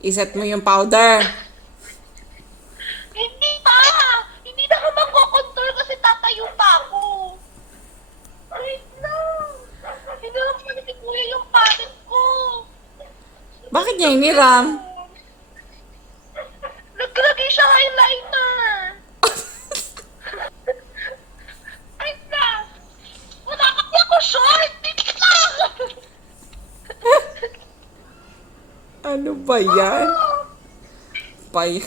Iset mo yung powder. Hindi pa! Hindi na ka magko-contour kasi tatayo pa ako. Wait lang. Hindi lang pa ni Kuya yung palette ko. Bakit niya iniram? Naglagay siya highlighter. Wait lang. Wala kasi ako short. Wait lang. Ano ba yan? Pay.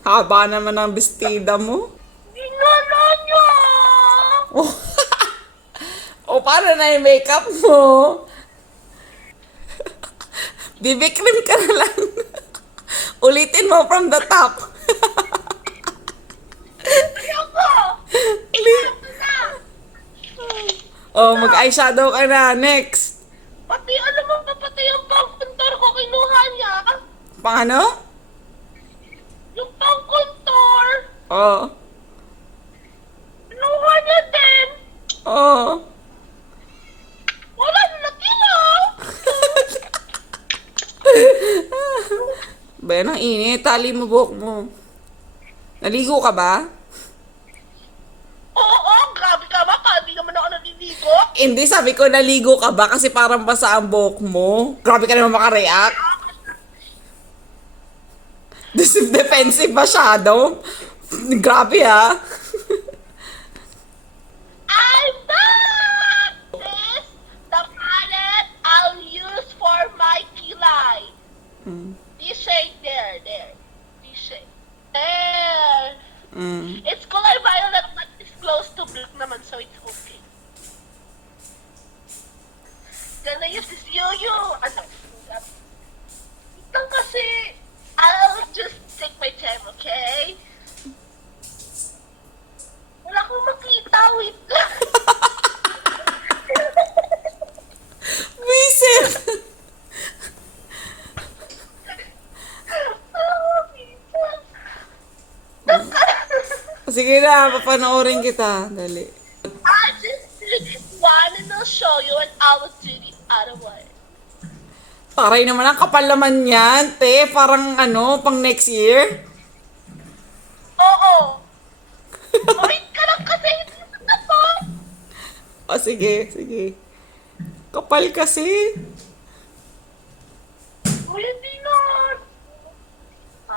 Haba naman ang bestida mo. Ginala niya. Oh. O, paano na yung makeup mo? BB cream ka na lang. Ulitin mo from the top. Ayoko. Ayoko na. Oh, mag-eyeshadow ka na. Next. Pati alam mo ba pati yung pang contour ko kinuha niya? Paano? Yung pang contour. Oh. Kinuha niya din. Oh. Wala na natira. Ba, ang init. Tali mo buhok mo. Naligo ka ba? Oo, grabe ka ba? Hindi naman ako naliligo. Hindi, sabi ko naligo ka ba kasi parang basa ang buhok mo. Grabe ka naman makareact. Defensive masyado. Grabe ha. I'm back! This, the palette I'll use for my kilay. This shade there. This shade. There. It's color violet but it's close to black naman so it's okay. Gonna use this yo-yo. Ano? Ito kasi, I'll just take my time, okay? Wala akong makita. Wait lang. Visit! Sige na, papanoorin kita. Dali. I'll just do this one and I'll show you and I will do the other one. Taray naman ang kapal naman yan, te. Parang ano, pang next year. Oo. Wait ka lang kasi hindi mo tapos. O, sige, sige. Kapal kasi. Uy, hindi na.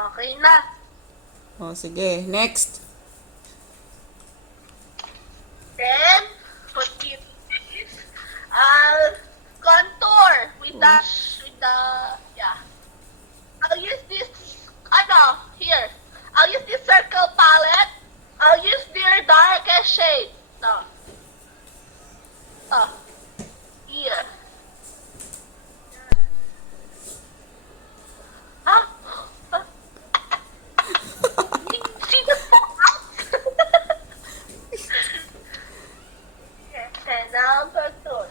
Okay na. O, sige. Next. Then, put this. I'll contour with yeah. I'll use this, here. I'll use this circle palette. I'll use their darkest shade. Here. Huh? See the and I'll contour.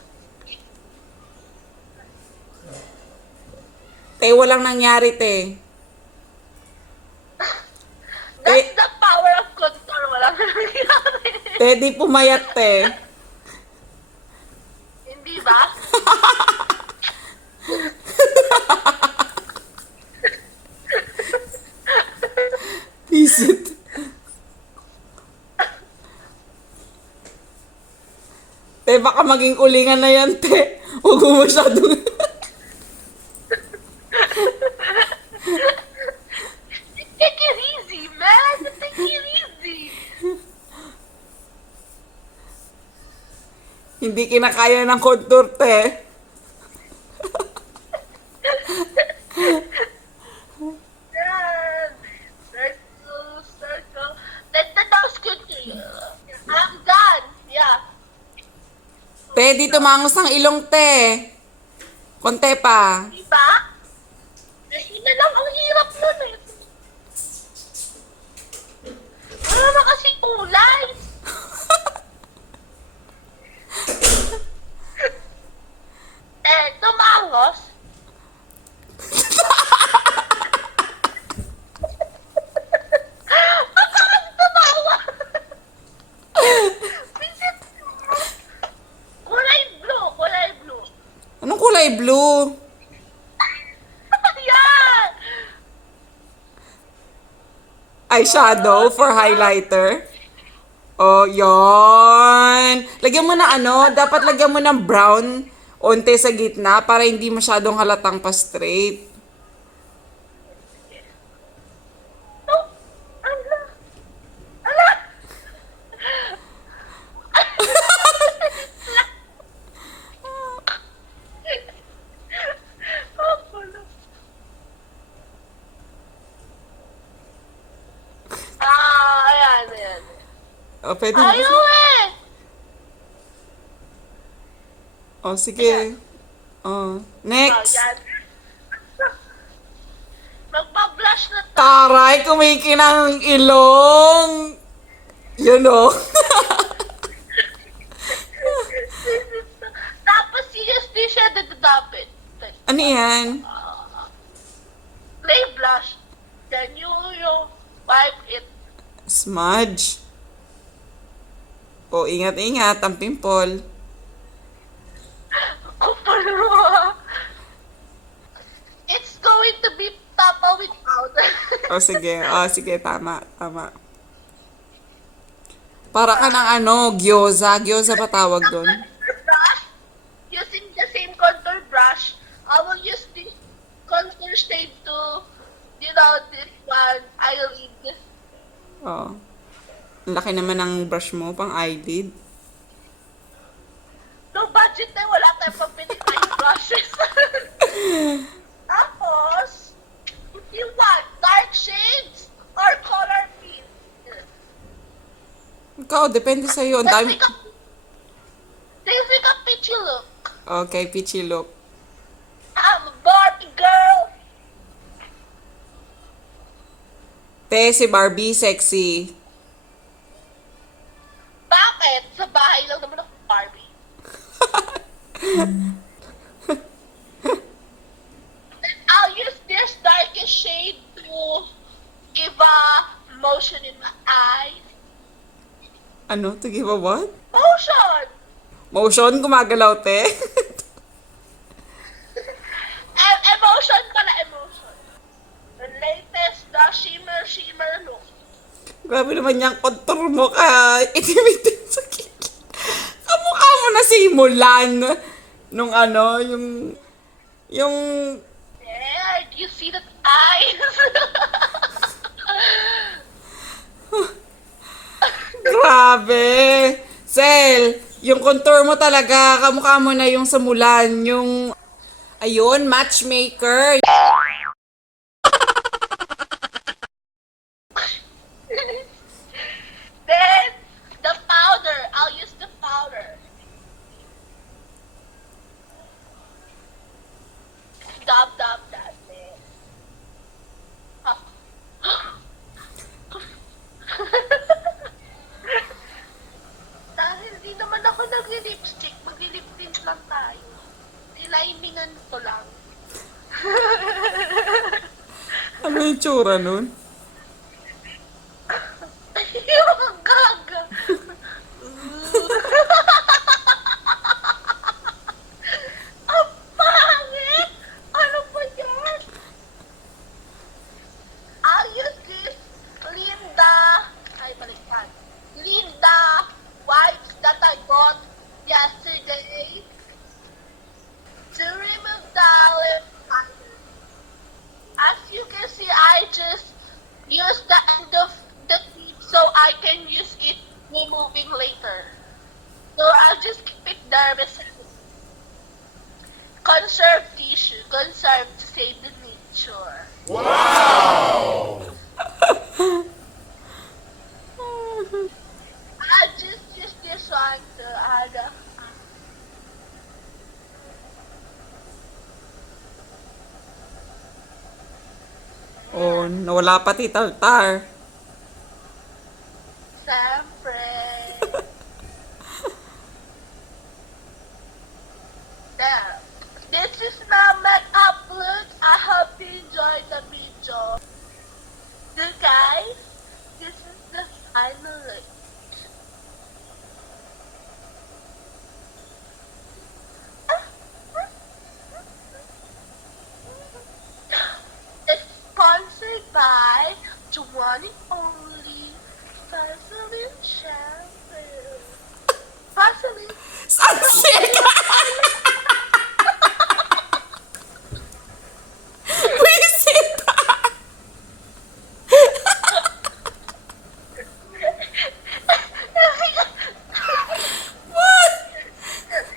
Te, walang nangyari, te. That's the power of contour. Walang nangyari. Te, di pumayat, te. Hindi ba? Visit. Te, baka maging ulingan na yan, te. Huwag mo masyadong... Take it easy, man. Take it easy. Hindi kinakaya ng contour, te. Circle. That was good to you. I'm done. Yeah. Te, di tumangos ng ilong, te. Konti pa. Diba? Mahina lang ang hirap nun eh. Wala na kasi kulay. Tumangos. Bakit tumawa? Visit mo. Kulay blue. Anong kulay blue? Yan! eyeshadow for highlighter. Oh, yon. Lagyan mo na ano, dapat lagyan mo ng brown onte sa gitna para hindi masyadong halatang pa straight. No! Ala! Ala! Ala! Ayan, ayan. Oh, pwede na. Ayaw eh! Oh, sige. Oh, next. Ayan. Magpa-blush na tayo. Taray, kumikinang ilong. You know. Tapos seriously siya dadadapit. Ano yan? Play blush. Then you wipe it. Smudge. Oh, ingat-ingat ang pimple. Kupal mo ah. It's going to be tapa with powder. Oh, sige. Oh, sige. Tama. Tama. Para ka ng ano, gyoza. Gyoza ba tawag doon? Brush. Using the same contour brush, I will use this contour shade to, this one, eyelid. Oh. Ang laki naman ng brush mo, pang eyelid. No budget na, wala tayong pabili eye brushes. Tapos, if you want dark shades or color pink, Ikaw, depende sa'yo. Ang dami. let's make a peachy look. Okay, peachy look. I'm a Barbie girl. Te, si Barbie, sexy. Bakit? Sa bahay lang naman ako Barbie. And I'll use this darkest shade to give a motion in my eyes. Ano? To give a what? Motion! Motion? Gumagalaw, te? Emotion pala, emotion. The latest, the shimmer look. Grabe naman yung contour mo ka. Itimitin sa kikit. Kamukha mo na si Mulan. Nung ano, yung, There, do you see that eyes? grabe. Sel, yung contour mo talaga, kamukha mo na yung sa Mulan, yung, ayun, matchmaker. Then, the powder. I'll use the powder. Dab, dab, dab. Dahil di naman ako nagli-lipstick, magli-lip tint lang tayo. Niliningan ko lang. Ano yung tsura nun? Yung gaga. Ang pangit! Ano ba yan? I'll use this Linda wipes that I bought yesterday to remove the lip liner. As you can see, I just use the end of the tip so I can use it removing later. So I'll just keep it there beside me. Conserve tissue, conserve to save the nature. I just use this one to add a Oh, nawala pati tartar. Siyempre. There. This is my makeup look. I hope you enjoyed the video. So guys, this is the final look. It's sponsored by Jhen one and only Vaseline shampoo. Vaseline. Sunsilk! Visit!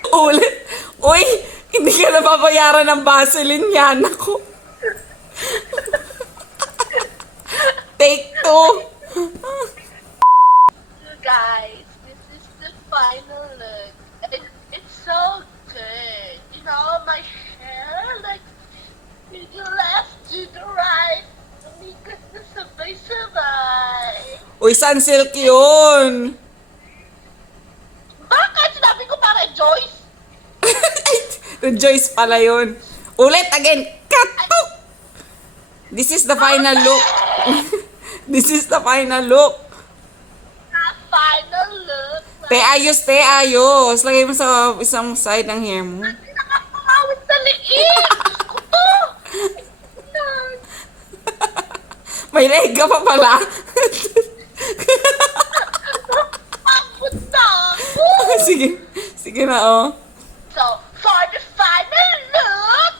Ulit. Uy, hindi ka nababayaran ng Vaseline yan. Ako. Take two. You guys, this is the final look. It's so good. You know, my hair, like, to the left, to the right. Umikot na sabay-sabay. Uy, Sunsilk yun. Bakit? Sinabi ko para Joyce. Rejoice pala yun. Ulit, again. Katok! This is the final look. This is the final look. The final look. Te ayos, te ayos. Lagay mo sa isang side ng hair mo. Hindi nakakawit sa liit. Diyos ko to. Ayan. May leg ka pa pala. Pagod na ako. Sige. Sige na, oh. So, for the final look,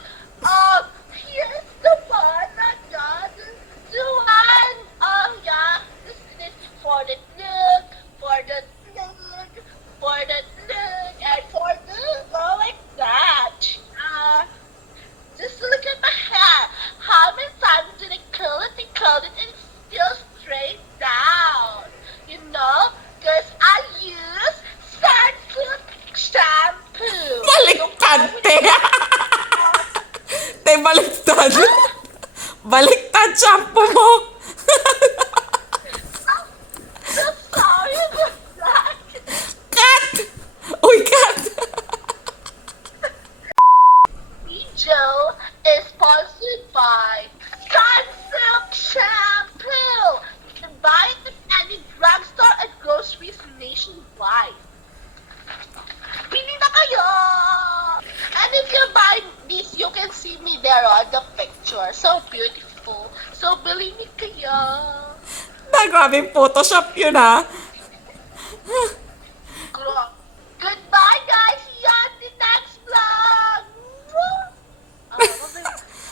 here's the one I got. The one, yeah, this is for the look, for the look, for the look, and for the go like that. Just look at my hair. How many times did I curl it and curl it and still straight down? You know, because I use Sunsilk shampoo. Baliktad, te. Te, baliktad. Baliktad shampoo mo. So sorry about that. Cut! Uy, cut! Joe is sponsored by Sunsilk Shampoo. You can buy it at any drugstore and groceries nationwide. Pili na kayo! And if you buy this, you can see me there on the picture. So beautiful. So bili niyo kayo. Grabe, Photoshop yun, ha? Goodbye, guys. See you on the next vlog.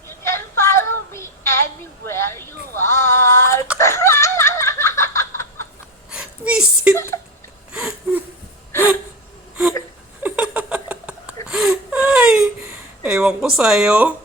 You can follow me anywhere you want. Visit. Ay, ewan ko sa'yo.